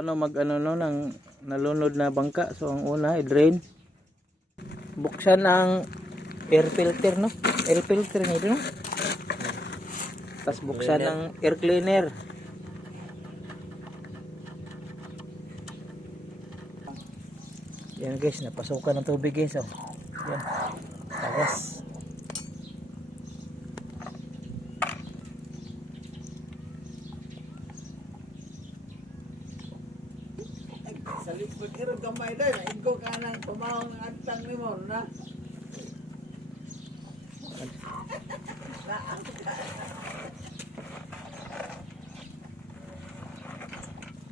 Paano mag ano no ng nalunod na bangka? So, ang una, i-drain. Buksan ang air filter, no? Air filter nito, no? Tapos buksan ang air cleaner. Yan guys, napasukan ng tubig guys. Oh. Yan. Tapos, Pagkiro gamay dahil, ikaw ka nang pumahon ng antang ni mo, na?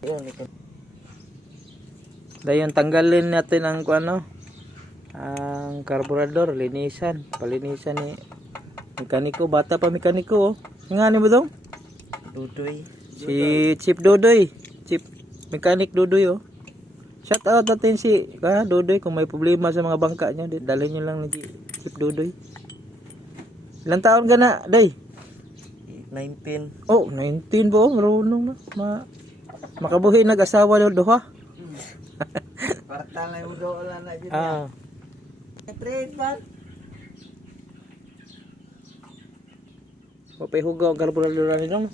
Yun, ito. Dayon tanggalin natin ang ano ang carburetor, linisan, palinisan ni mekaniko, bata pa mekaniko oh. Nga ni mo dong? Dudoy. Si Chip Dodoy, Chip Mechanic Dodoy oh. Shout out natin si ah, Dodoy kung may problema sa mga bangka niya, dalhin niyo lang ni Chip Dodoy. Ilang taon ka na, day? 19. Oh, 19 po, marunong na. Ma makabuhi nag-asawa daw duha. Parta na yung udo wala na dyan. Ah. Trade man. Mapay hugaw ang carburetor ni dong.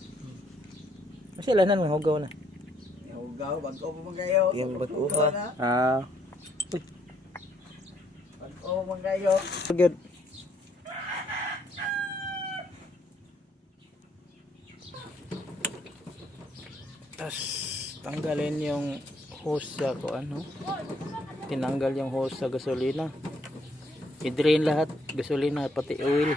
Kasi lanan ng hugaw na. Ugaw, bago pa magayo. Yung bago Ugaw pa. Ah, Bago pa magayo. good. Tas tanggalin yung hose sa ko ano. Tinanggal yung hose sa gasolina. I-drain lahat, gasolina pati oil.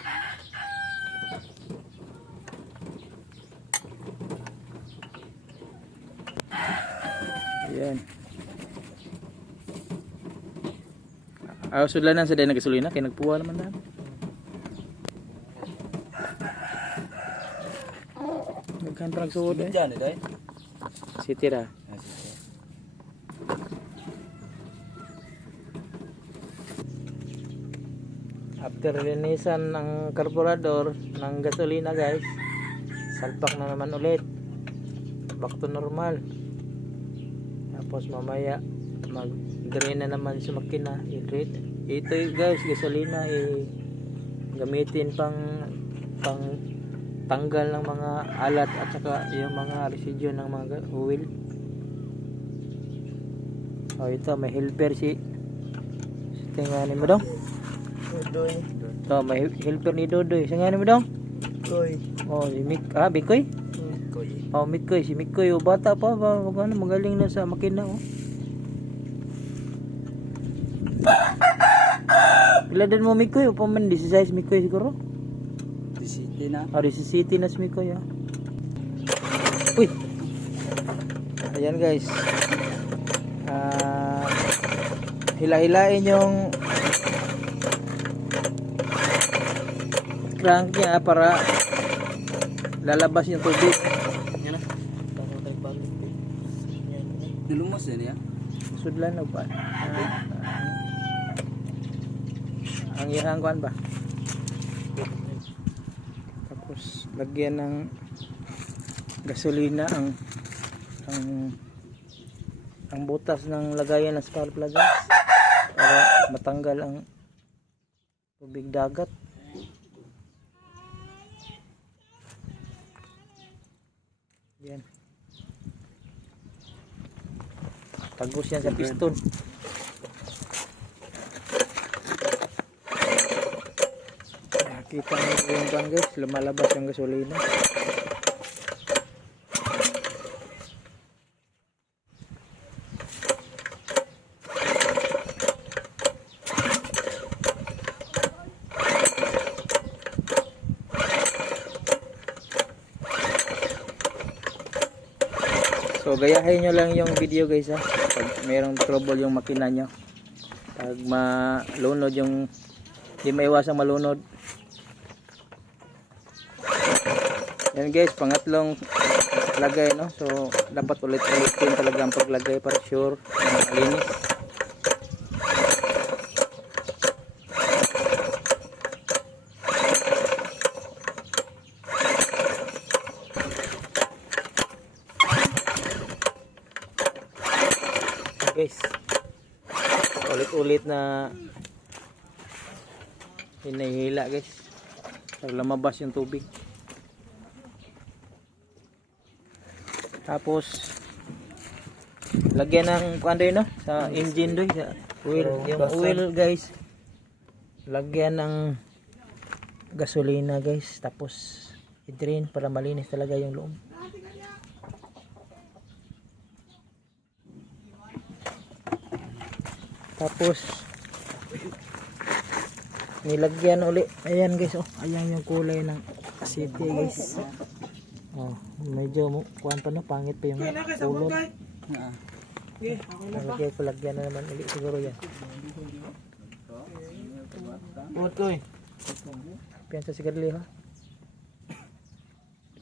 Ayan. Ah, sudlanan sa dahil na gasolina kay nagpuwa naman na. Nagkan pa nagsuod eh. Dyan, eh, Si Tira. After linisan ng carburetor ng gasolina guys, salpak na naman ulit. Back to normal. Tapos mamaya mag-drain na naman sa makina. I-drain. Ito guys, gasolina i gamitin pang pang tanggal ng mga alat at saka yung mga residue ng mga ga- oil. Oh, ito may helper si si tinganin mo daw. Dudoy. Oh, may helper ni Dodoy. Singanin mo daw. Koy. Oh, si Mik ah, Bikoy. Koy. Oh, Mikoy, si Mikoy, oh, bata pa ba, magaling na sa makina, oh. Pila din mo Mikoy, upa man 16 Mikoy siguro. Disiti na. Oh, 17 na si Mikoy, ah. Uy. Ayan guys. Ah, hila-hilain yung crank niya para lalabas yung tubig. Yan na. Tapos tayo balik. Yan. Nilumos din ya? Sudlan na ba? Ah, ang ihang kuan ba? Tapos lagyan ng gasolina ang ang ang butas ng lagayan ng spark plug para matanggal ang tubig dagat. Yan. Tagos yan sa piston. Nakita mo yung kan guys, lumalabas yung gasolina. So gayahin nyo lang yung video guys ha. Pag mayroong trouble yung makina nyo. Pag malunod yung hindi maiwasang malunod. Yan guys, pangatlong lagay no. So dapat ulit-ulitin talaga ang paglagay para sure na malinis. guys ulit-ulit na hinahila guys para lumabas yung tubig tapos lagyan ng kuan doy no? Sa engine doy sa oil yung oil guys. Lagyan ng gasolina guys. Tapos i-drain para malinis talaga yung loob. Tapos nilagyan uli ayan guys. Oh ayan yung kulay ng asete guys oh medyo mo kuan pa no pangit pa yung kulot Nalagyan ko lagyan na naman ulit siguro yan. Buhat ko eh. Piyan sa sigarilyo ha.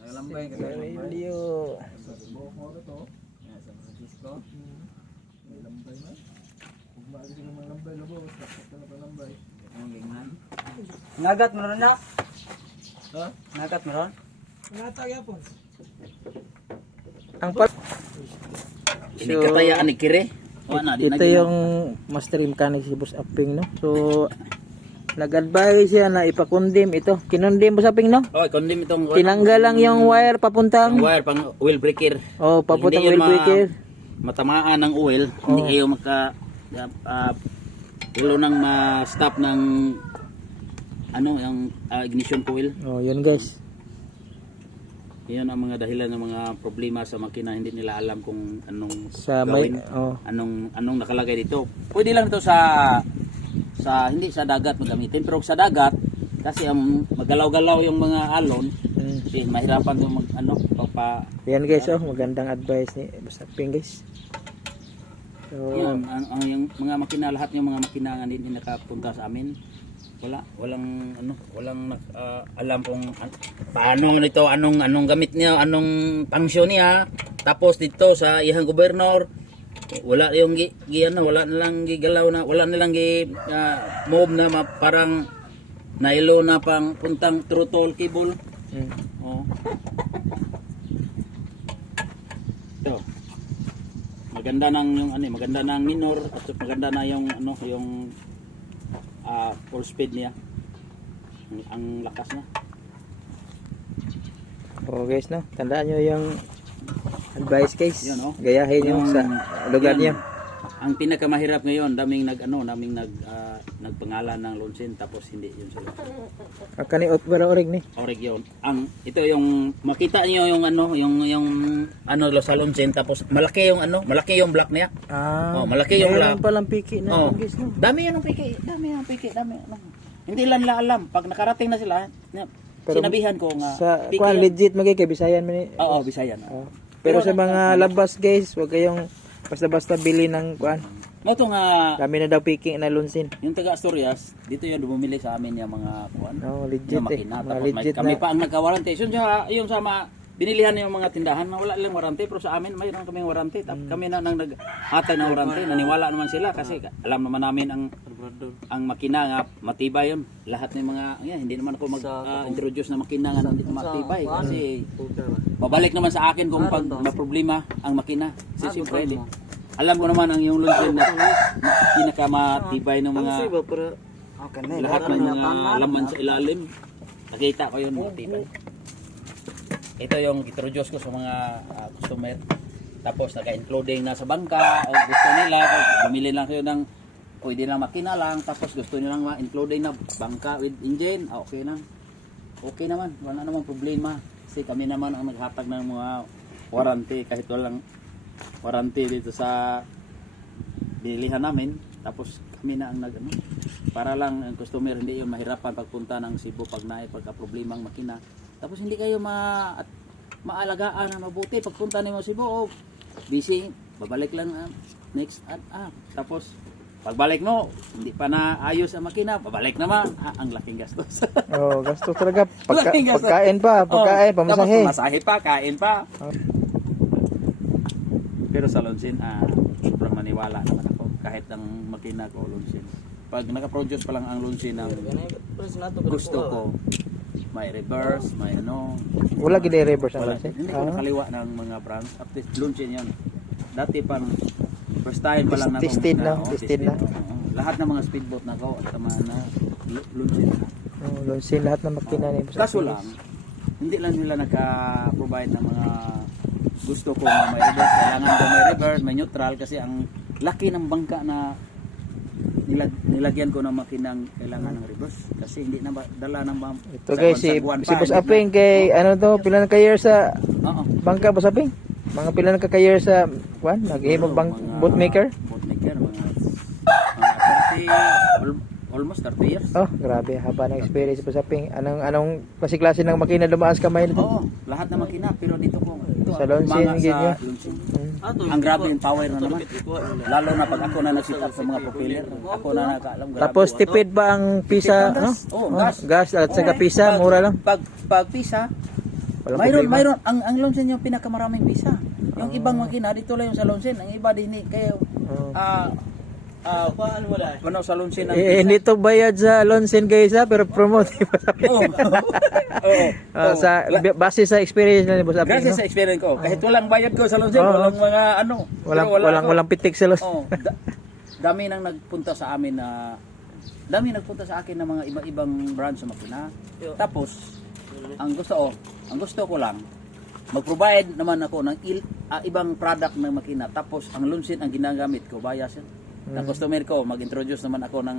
Nalambay ka Sigarilyo. Nagat mo ron na? Ha? Nagat mo ron? Ang pal Ini katayaan ni Kire. Ito yung master mechanic si Boss Aping no. So nag-advise siya na ipakundim ito. Kinundim Boss Aping no? Oh, kondim itong Tinanggal lang yung wire papuntang wire pang oil breaker. oh papuntang Hindi ma- breaker. Matamaan ng oil, hindi Oh. kayo maka uh, ulo nang ma-stop ng ano yung ah, ignition coil. Oh, yun guys. Yan ang mga dahilan ng mga problema sa makina hindi nila alam kung anong Sa may gawin. oh anong anong nakalagay dito. Pwede lang ito sa sa hindi sa dagat magamitin pero sa dagat kasi ang magalaw-galaw yung mga alon, mm. mahirapan yung mag, ano papa Yan guys oh, magandang advice ni Boss Aping guys. So, yan, ang, ang yung mga makina lahat yung mga makina nga hindi nakapunta sa amin. Wala, walang ano, walang nak- ah, alam kung an- paano nito, anong anong gamit niya, anong function niya. Tapos dito sa ihang gobernador wala yung gi, gi ano, wala nilang gigalaw na, wala nilang gi ah, move na ma, parang nailo na pang puntang true toll cable. mm. Oh. Ito. Maganda nang yung ano, maganda nang minor at maganda na yung ano, yung full speed niya. Ang, ang lakas na. Oh guys no, tandaan nyo yung advice guys. Yun, oh. Gayahin nyo Yung- sa lugar yan. niyo. Ang pinakamahirap ngayon, daming nag ano, daming nag ah, nagpangalan ng Lonsin tapos hindi yun sila. Ah, kani ot para orig ni. Orig yun. Ang ito yung makita niyo yung ano, yung yung ano sa Lonsin tapos malaki yung ano, malaki yung block niya. Ah, Oh, malaki yung lab. palang piki na Oh. guys no. Dami yan ang piki, dami yan ang piki, dami. Ano. Hindi lang nila alam. Pag nakarating na sila, Pero sinabihan ko nga, Sa piki yan. legit magay kay Bisayan man ni. Oo, Bisayan. Oh. Pero sa mga labas guys, wag kayong basta-basta bili ng kuan. Ito nga, Dami na daw piki na lunsin. yung taga Asturias, dito yung bumili sa amin yung mga kuan. No, Yung legit eh. makina. Mga Tapos may, legit kami na. pa ang nagka-warranty. So, yung, yung sa mga, binilihan yung mga tindahan na wala lang warranty pero sa amin mayroon kaming warranty Tap, Mm. kami na nang naghatay ng warranty naniwala naman sila kasi alam naman namin ang ang makina nga matibay yun lahat ng mga yan, hindi naman ako mag ah, na makina nga hindi matibay kasi babalik naman sa akin kung pag may problema ang makina kasi siyempre di, alam ko naman ang yung lunsin na pinakamatibay ng mga lahat ng mga laman sa ilalim. Nakita ko yun matibay ito yung introduce ko sa mga ah, customer. Tapos naka-including na sa bangka o gusto nila bumili lang kayo ng pwede na makina lang tapos gusto nyo lang ma-including na bangka with engine ah, okay na okay naman wala namang problema. Kasi kami naman ang naghatag ng mga warranty kahit walang warranty dito sa binilihan namin tapos kami na ang nag ano, para lang ang customer hindi yung mahirapan pagpunta ng Cebu pag na pagka problema ang makina tapos hindi kayo ma at maalagaan na mabuti pagpunta nimo Cebu oh, busy babalik lang ah, next at ah tapos pagbalik mo hindi pa na ayos ang makina babalik naman ah, ang laking gastos Oh, gasto talaga pagka, Laking gasto. pagkain pa, pagkain, Oh, pamasahe. Pamasahe pa, kain pa. Oh. Pero sa Lonsin, ah, sobrang maniwala naman ako. Kahit ang makina ko, Lonsin. Pag nakaproduce pa lang ang Lonsin ng gusto ko, may reverse, may ano. Wala gid reverse ang Wala, lunsin. hindi ko Ah. nakaliwa ng mga brands. At least Lonsin yan. Dati pang First time pa lang na Tested na, oo, tested na. oo. Lahat ng mga speedboat na ko, tama na lu- lunsin na. Oh, lunsin lahat ng makina ni Kaso lang, hindi lang nila naka-provide ng mga gusto ko na may reverse. Kailangan ko may reverse, may neutral kasi ang laki ng bangka na nilag nilagyan ko ng makinang kailangan ng reverse kasi hindi na dala ng bam Ito guys, si, si Boss Aping kay ano to, pila na ka-year sa Oo. bangka Boss Aping? Mga pila na ka-year sa kwan, naghihimog bang Mga boatmaker? Boatmaker, mga, mga 30, al- almost 30 years. Oh, grabe, haba ng experience Boss Aping. Anong anong klase-klase ng makina dumaas kamay nito? Oo, lahat ng makina pero dito ko ito, Sa Lonsin, mga ganyan. sa Lonsin. Hmm. Ang grabe yung power na naman. Lalo na pag ako na nag-sit up sa mga propeller, ako na nakaalam. grabe. Tapos tipid ba ang pisa, Tipid ang no? gas. Oo, Oh, gas. gas at saka Oo, pisa, pag- mura lang. Pag pag pisa, Walang mayroon problema. mayroon ang ang Lonsin yung pinakamaraming pisa. Yung ibang makina dito lang yung sa Lonsin, ang iba din kayo Oh. ah ah paano wala? Ano sa Lonsin ang Eh, hindi to bayad sa Lonsin guys ha, pero promote Boss Aping. Oo. Oo. Ah, Oo. sa La- base sa experience na ni Boss Aping. No? sa experience ko, kahit walang bayad ko sa Lonsin, Oo. walang mga ano, Walang wala walang ako. walang pitik sa Lonsin. Oh, da- dami nang nagpunta sa amin na dami nagpunta sa akin ng mga iba-ibang brands sa makina. Tapos ang gusto ko, ang gusto ko lang mag-provide naman ako ng il- ah, ibang product ng makina. Tapos ang lunsin ang ginagamit ko, bias yan. Ng customer ko, mag-introduce naman ako ng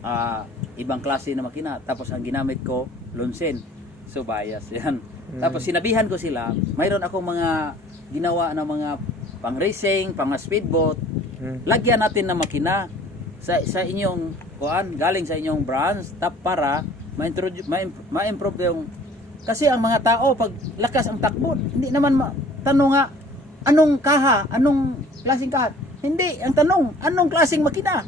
ah, ibang klase na makina. Tapos ang ginamit ko, lunsin. So bias yan. Tapos sinabihan ko sila, mayroon akong mga ginawa na mga pang racing, pang speedboat, Hmm. lagyan natin ng makina sa sa inyong kuan galing sa inyong brands tap para ma-introduce ma- ma-improve yung kasi ang mga tao pag lakas ang takbo hindi naman ma- tanong nga anong kaha anong klaseng kaha hindi ang tanong anong klaseng makina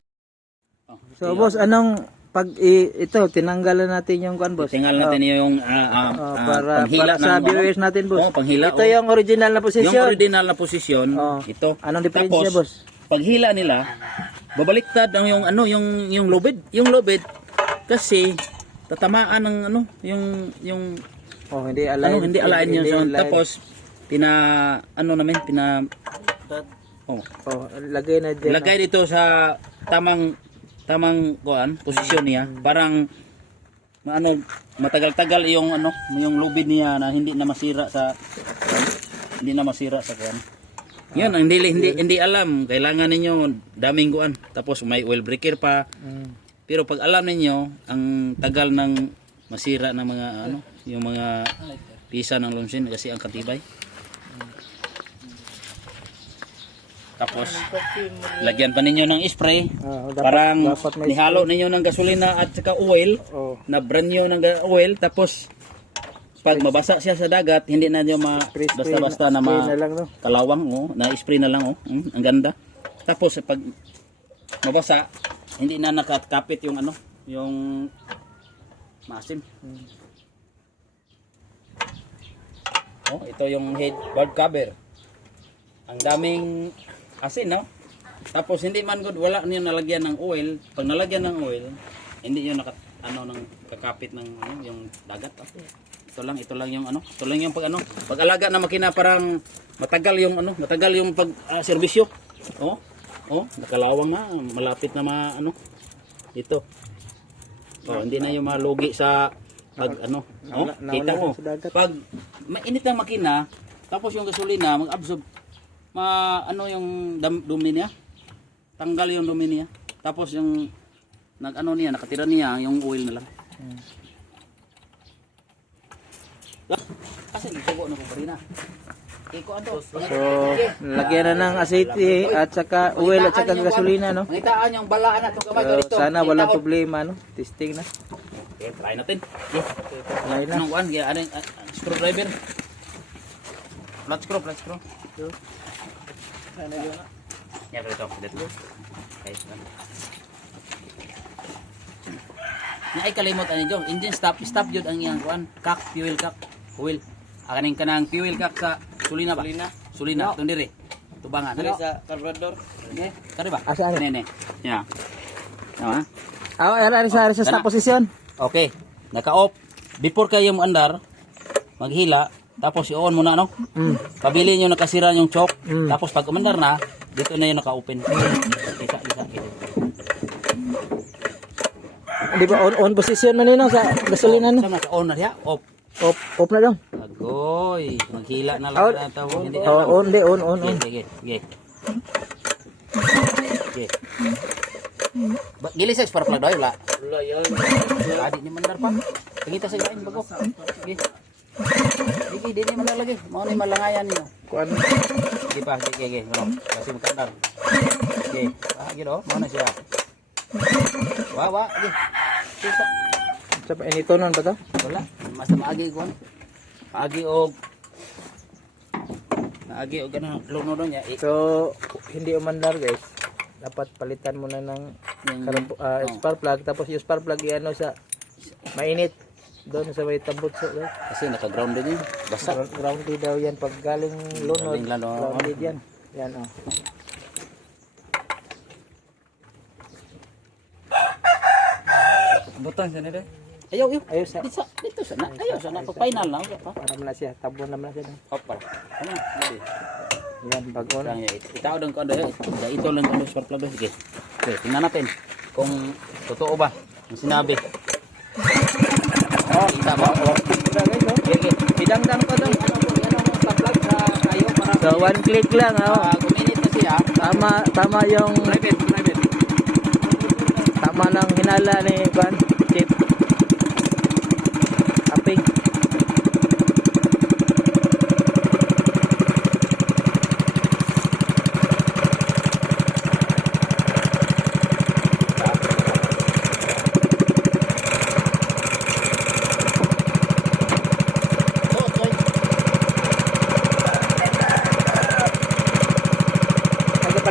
So boss, anong pag i- ito tinanggalan natin yung kwan boss? tingnan natin yung ah, ah, Ah, ah, para panghila para sa ng- viewers natin boss. Oo, panghila, ito oo. yung original na yung posisyon. original na posisyon Oo. ito Anong diferensya Tapos, boss? paghila nila babaliktad ang yung ano yung yung lobid yung lobid kasi tatamaan ng ano yung yung Oh, hindi align. ano hindi align yun so, tapos pina ano namin pina oh oh, lagay na diyan. ilagay dito sa tamang tamang kuan posisyon niya. Parang na ano matagal-tagal yung ano yung lubid niya na hindi na masira sa hindi na masira sa kuan. Yun ang hindi hindi hindi alam. Kailangan ninyo daming kuan. Tapos may oil breaker pa. Mm. pero pag alam ninyo ang tagal ng masira ng mga ano yung mga pisa ng lonsin kasi ang katibay tapos lagyan pa ninyo ng spray. Ah, dapat, parang dapat nihalo ninyo ng gasolina at saka oil. Oh. na brand new ng oil. Tapos pag mabasa siya sa dagat hindi na nyo basta-basta na, na lang, no? kalawang oh, na spray na lang oh. Mm, ang ganda. Tapos pag mabasa hindi na nakakapit yung ano yung maasim. Oh ito yung headboard cover. Ang daming asin no? Tapos hindi man good wala niyo nalagyan ng oil. Pag nalagyan ng oil hindi yun naka ano ng kakapit ng ano yung dagat ah. ito lang ito lang yung ano ito lang yung pag ano pag alaga na makina parang matagal yung ano matagal yung pag ah, serbisyo. Oh oh nakalawang na malapit na ma ano dito. Oh hindi na yung malugi sa pag ano oh kita mo. pag mainit ang makina tapos yung gasolina mag-absorb ma ano yung dam, dumi niya tanggal yung dumi niya tapos yung nag ano niya nakatira niya yung oil na lang kasi nagsubo na ko pa rin na Iko ato. So, lagyan na ng asiti at saka oil at saka gasolina, no? Nangitaan yung balaan na itong kamay ko dito. sana walang problema, no? Testing na. Okay, try natin. Okay. Try na. Anong kuhan? Ano yung ah, screwdriver? Flat screw, flat screw. Yan, ito. Dito. Okay. Nga ay kalimot ani jong engine stop stop jud ang iyang kuan kak fuel kak oil akaning kanang fuel kak sa sulina ba sulina sulina no. dire tubangan no. sa carburetor okay kari ba Asa, ano? nene ya Tama? Ah, oh, ari sa ari sa stop position. Okay. Naka-off. Before kayo mo andar, maghila, tapos i-on mo na, no? Mm. Pabili nyo nakasira yung choke. Mm. Tapos pag umandar na, Dito na yung naka-open. Isa, isa. Di ba on on position man ninong sa gasolina no? Sama, on na siya. Off. Off off na lang. Agoy. Maghila na lang Out. na tawag. Hindi. Oh, on di on on on. Sige, sige, sige. Gili sa spark plug daw, wala. Wala yan. Adi ni mandar pa. Pangita sa lain bago. Sige. Sige, di ni mandar lagi. Mau ni malangayan niyo. Kuan Sige pa, sige, sige. Ano? Kasi magkandar. Sige. Ah, gino, mau na siya. Wa, wa, sige. Susa. sa pa inito nun ba to? Wala. Mas maagi ko. Maagi og Maagi og ganang luno doon niya. So hindi umandar guys. Dapat palitan mo na ng Yung- karab- ah, oh. spark plug tapos yung spark plug i-ano sa mainit doon sa may tambutso guys. Kasi naka-ground din yun. Basta. Ground- Grounded daw yan pag galing lunod. Galing lalo. Grounded yan. Yan oh. Butang siya nila. Ayaw, ayaw. Ayos sa Dito, dito sana. Ayaw sana. Pa final na. Ayaw pa. para na siya. Tabo naman na siya. Hopper. Ano? Yan bago na. Lang. Itaw lang ko ano. Ya, ito lang ko spark plug. Sige. Okay, tingnan natin. Kung totoo ba ang sinabi. Oh, kita sige. Idangdang ko doon. So one click lang oh. Ah, kuminit na siya. Tama tama yung Private, private. tama ng hinala ni Van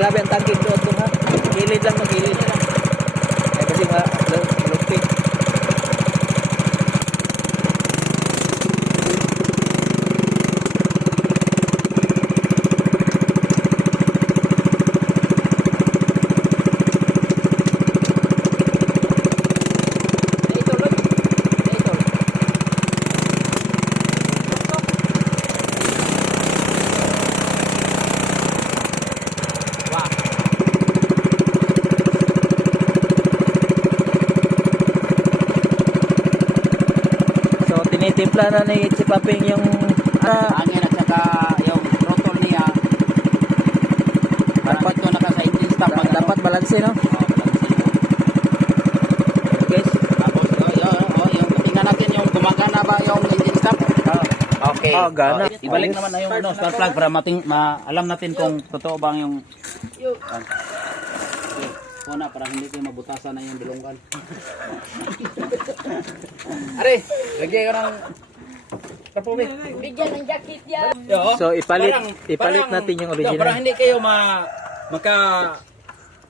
Palabi ang tangking doon. Gilid lang magilid. Ay kasi nga lupit. Ito lang. Ito. Wah. So tinitimpla na ni Chip Aping yung ah, Hangin at saka yung throttle niya. Dapat ito naka sa engine stop. da- dapat balanse no. Guys. Tapos, oh, yun, oh, yung, tingnan natin yung gumagana ba yung engine stop. Okay. Ah, gana. Oh, ibalik naman na yung ano, start plug para mating, ma, alam natin kung totoo bang yung... Ah. Para hindi kayo mabutasan na yung bilunggan. Are, lagyan ka ng... Kapubi. Bigyan ng jacket yan. So, ipalit- ipalit natin yung original. Para hindi kayo ma maka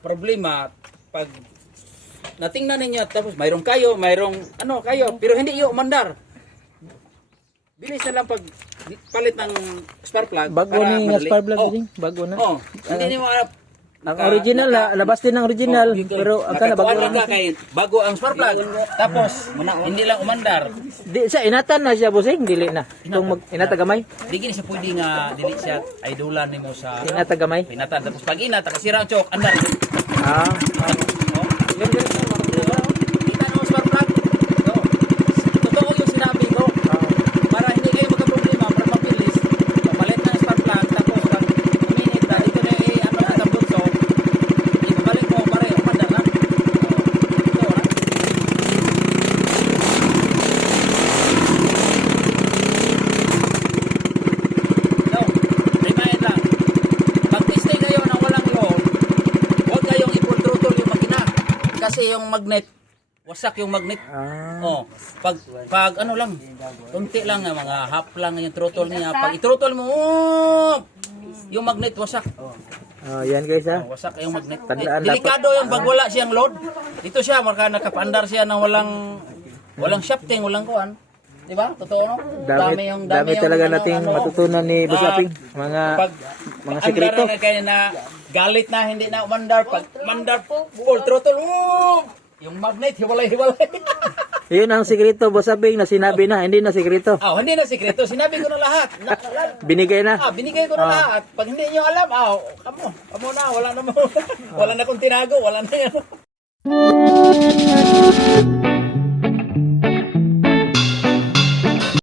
problema pag natingnan ninyo tapos mayroong kayo, mayroong ano kayo, pero hindi yung mandar. Bilis na lang pag palit ng spark plug. Bago nga madali. spark plug oh, din. Bago na. Oh, hindi niyo Ang original na labas din ang original pero ang kana bago ka kay bago ang spark plug. Tapos hindi lang umandar. Di sa inatan na siya busing dili na. Itong mag inatagamay. Di gini siya pwede nga dili siya idolan nimo sa Inatagamay. pinatan tapos pag ina takasira ang chok andar. Ah. Oh, yun yun. Kita nyo spark plug. No. Totoo yung sinabi ko. Para hindi kayo magka-problema, para mabilis. Papalit na yung spark plug, tapos pag minute na, dito na eh, ano na sa bunso, ibabalik mo pare, umandar na. Ito, ha? So, remind lang, pag stay kayo ng walang load, huwag kayong i-full throttle yung makina. Kasi yung magnet, wasak yung magnet. Ah. Oh, pag pag ano lang, unti lang mga half lang yung throttle niya. Pag i-throttle mo, oh, yung magnet wasak. Oh, yan guys ha. Oh, wasak yung magnet. Tandaan Eh, delikado yung pag wala siyang load. Dito siya, marka nakapandar siya ng walang walang shafting, walang kuan. Di ba? Totoo no? Dami, yung dami, yung talaga ano, nating ano. matutunan ni Boss Ah, Aping. Mga pag mga sekreto. na na galit na hindi na umandar pag mandar full throttle oh, yung magnet hiwalay hiwalay Yun ang sikreto, Boss Abing, na sinabi na, hindi na sikreto. Ah, hindi na sikreto. Sinabi ko na lahat. Na, Binigay na. ah, binigay ko na lahat. Pag hindi niyo alam, ah, kamo, kamo na, wala na mo. wala na kong tinago, wala na yan.